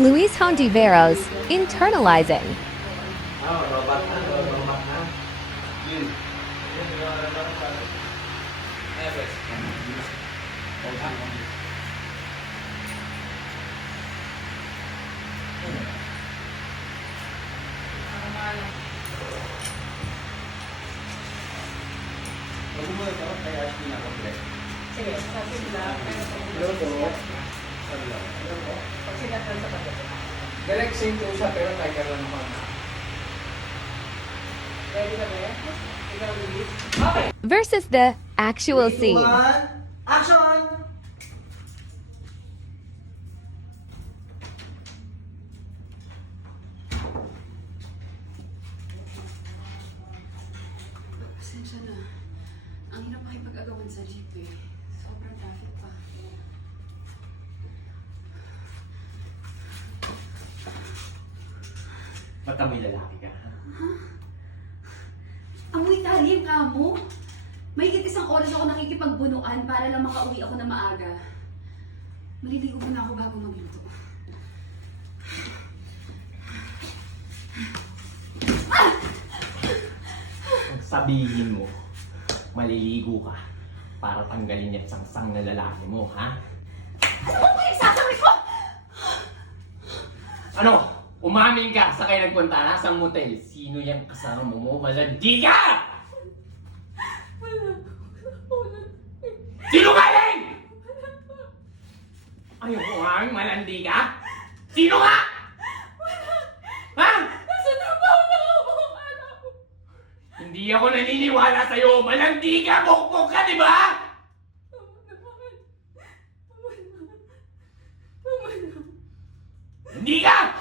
Luis Hontiveros, internalizing. Sige, sabi nila, hello po. Pag sinatan sa pagkakas. Direct sync po siya, pero tiger lang ako. Ready na ba yan? Ikaw, Luis? Okay! Versus the actual scene. Action! Pasensya na. Ang hirap makipag-agawan sa jeep eh. Sobrang traffic pa. Ba't amoy lalaki ka? Amoy talim ka mo? Mahigit isang oras ako nakikipagbunuan para lang makauwi ako na maaga. Maliligo muna ako bago magluto. Kung sabihin mo, maliligo ka para tanggalin yung sangsang na lalaki mo, ha? Ano ba ito yung sasabi ko? Ano? Umamin ka sa kayo nagpunta na sa motel. Sino yung kasama mo? Malandi ka! Sinungaling! Ayaw ko umamin, malandi ka? Sino nga? Ha? Nasa trabaho lang ako! Hindi ako naniniwala sa'yo. Malandi ka! Bukbok ka, di ba? Hindi ka!